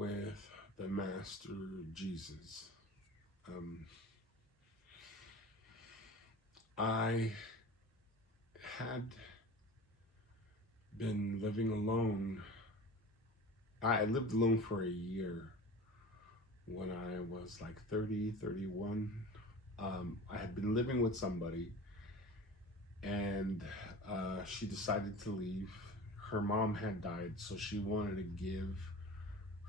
with the Master Jesus. Um, I had been living alone. I lived alone for a year when I was like 30, 31. I had been living with somebody, and she decided to leave. Her mom had died, so she wanted to give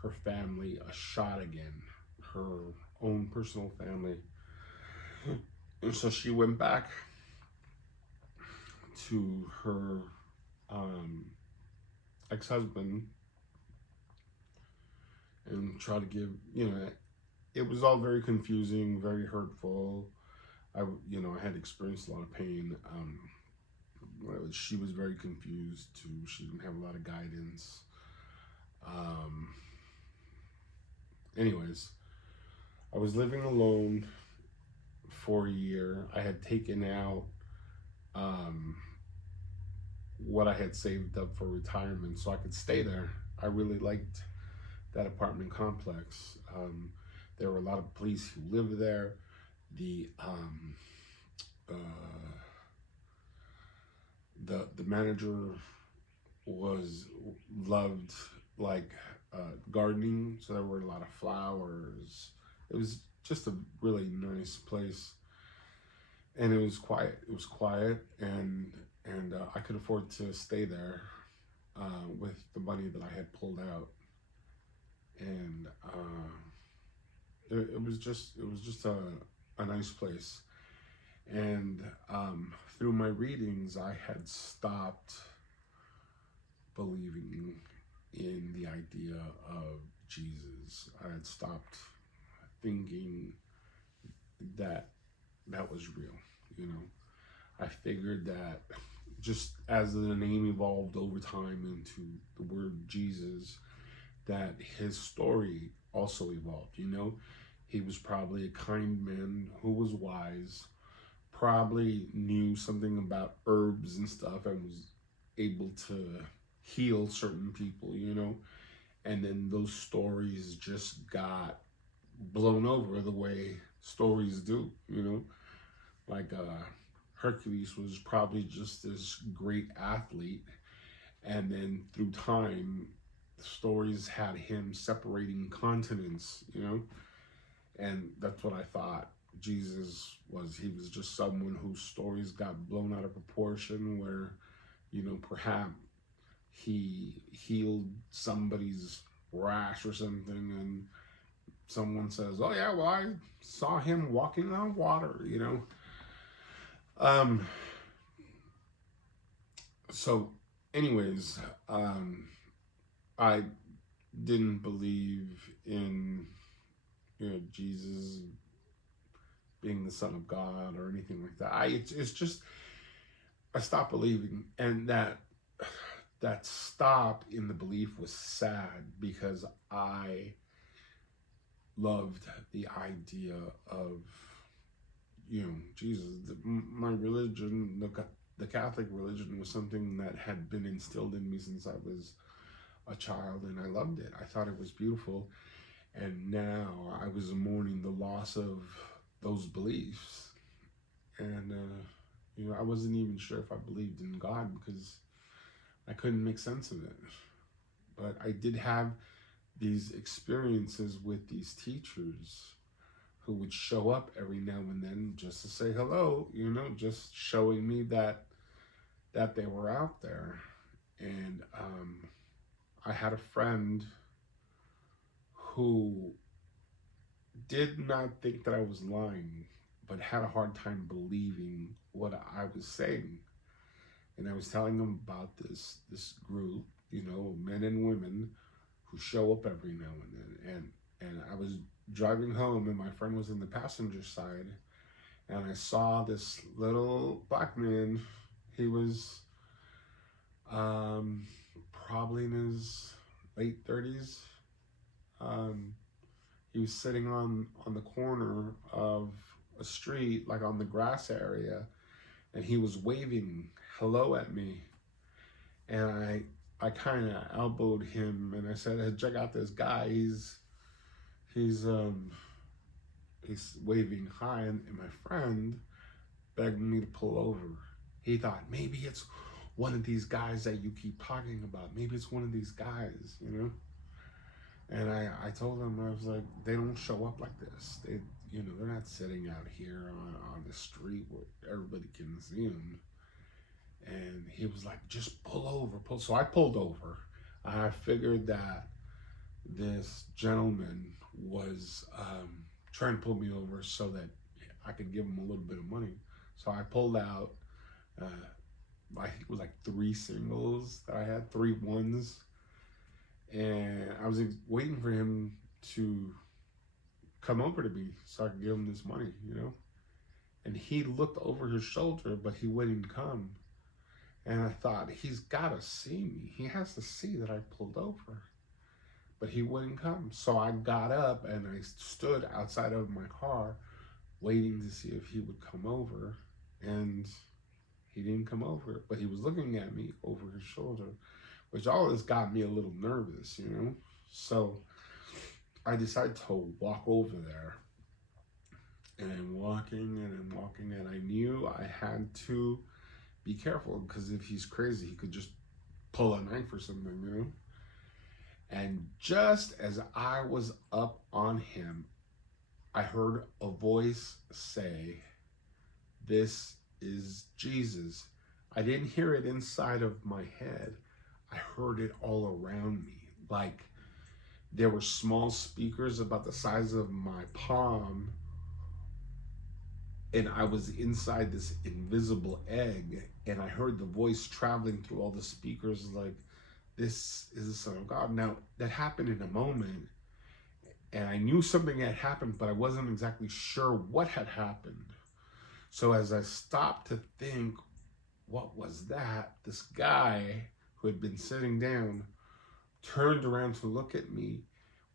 her family a shot again, her own personal family. And so she went back to her um, ex-husband and tried to give, it was all very confusing, very hurtful. I had experienced a lot of pain. She was very confused too. She didn't have a lot of guidance. Um, anyways, I was living alone for a year. I had taken out what I had saved up for retirement so I could stay there. I really liked that apartment complex. There were a lot of police who lived there. The uh, the manager was loved like gardening, so there were a lot of flowers. It was just a really nice place, and it was quiet. It was quiet, and I could afford to stay there with the money that I had pulled out, and it was just a nice place. And through my readings, I had stopped believing in the idea of Jesus. I had stopped thinking that that was real, you know. I figured that just as the name evolved over time into the word Jesus, that his story also evolved, you know. He was probably a kind man who was wise, probably knew something about herbs and stuff and was able to heal certain people, you know. And then those stories just got blown over the way stories do, you know. Like Hercules was probably just this great athlete, and then through time, stories had him separating continents, you know. And that's what I thought Jesus was. He was just someone whose stories got blown out of proportion, where, you know, perhaps he healed somebody's rash or something, and someone says, "Oh yeah, well I saw him walking on water," you know. Um. So, anyways, I didn't believe in, Jesus being the Son of God or anything like that. It's just I stopped believing, and that stop in the belief was sad because I loved the idea of, Jesus. My religion, the Catholic religion, was something that had been instilled in me since I was a child, and I loved it. I thought it was beautiful, and now I was mourning the loss of those beliefs, and I wasn't even sure if I believed in God because I couldn't make sense of it. But I did have these experiences with these teachers who would show up every now and then just to say hello, just showing me that they were out there. And I had a friend who did not think that I was lying, but had a hard time believing what I was saying. And I was telling him about this group, men and women who show up every now and then. And I was driving home, and my friend was in the passenger side, and I saw this little black man. He was probably in his late 30s. He was sitting on the corner of a street, like on the grass area, and he was waving hello at me. And I kind of elbowed him and I said, "Hey, check out this guy. He's waving hi," and my friend begged me to pull over. He thought maybe it's one of these guys that you keep talking about. Maybe it's one of these guys, you know. And I told him, I was like, they don't show up like this. They're not sitting out here on the street where everybody can see them. And he was like, just pull over, pull. So I pulled over. I figured that this gentleman was trying to pull me over so that I could give him a little bit of money. So I pulled out, I think it was like 3 singles that I had, 3 ones. And I was waiting for him to come over to me so I could give him this money, you know? And he looked over his shoulder, but he wouldn't come. And I thought, he's got to see me. He has to see that I pulled over. But he wouldn't come. So I got up and I stood outside of my car waiting to see if he would come over. And he didn't come over. But he was looking at me over his shoulder, which always got me a little nervous, you know? So I decided to walk over there. And I'm walking and I knew I had to be careful, because if he's crazy, he could just pull a knife or something, you know? And just as I was up on him, I heard a voice say, "This is Jesus." I didn't hear it inside of my head. I heard it all around me. Like there were small speakers about the size of my palm, and I was inside this invisible egg, and I heard the voice traveling through all the speakers like, "This is the Son of God." Now, that happened in a moment, and I knew something had happened, but I wasn't exactly sure what had happened. So as I stopped to think, what was that? This guy who had been sitting down turned around to look at me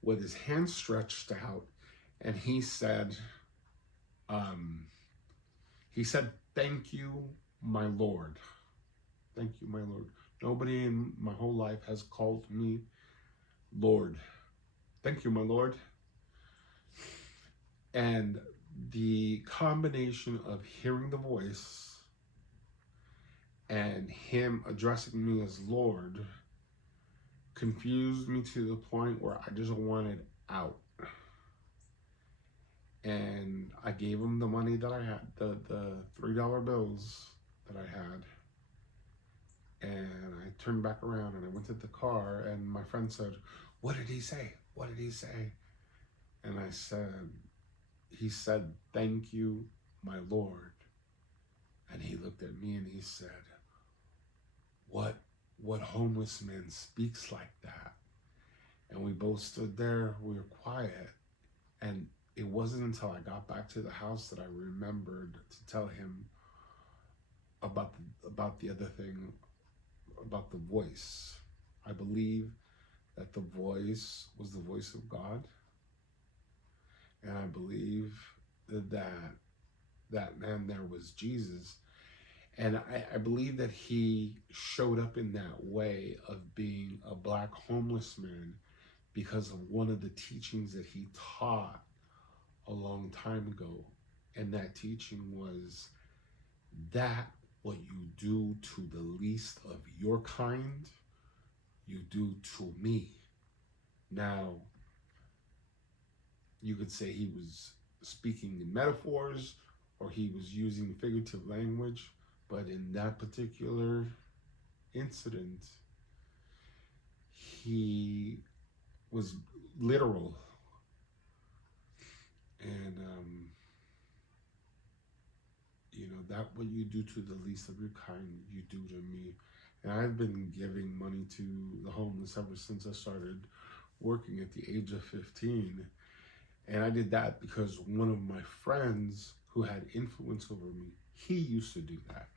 with his hand stretched out, and he said, "Thank you, my Lord. Thank you, my Lord. Nobody in my whole life has called me Lord. Thank you, my Lord." And the combination of hearing the voice and him addressing me as Lord confused me to the point where I just wanted out. And I gave him the money that I had, the $3 bills that I had. And I turned back around and I went to the car, and my friend said, "What did he say? What did he say?" And I said, "He said, 'Thank you, my Lord.'" And he looked at me and he said, What homeless man speaks like that?" And we both stood there, we were quiet. And it wasn't until I got back to the house that I remembered to tell him about the other thing, about the voice. I believe that the voice was the voice of God. And I believe that man there was Jesus. And I believe that he showed up in that way of being a black homeless man because of one of the teachings that he taught a long time ago. And that teaching was that what you do to the least of your kind, you do to me. Now, you could say he was speaking in metaphors or he was using figurative language, but in that particular incident, he was literal. And, that what you do to the least of your kind, you do to me. And I've been giving money to the homeless ever since I started working at the age of 15. And I did that because one of my friends who had influence over me, he used to do that.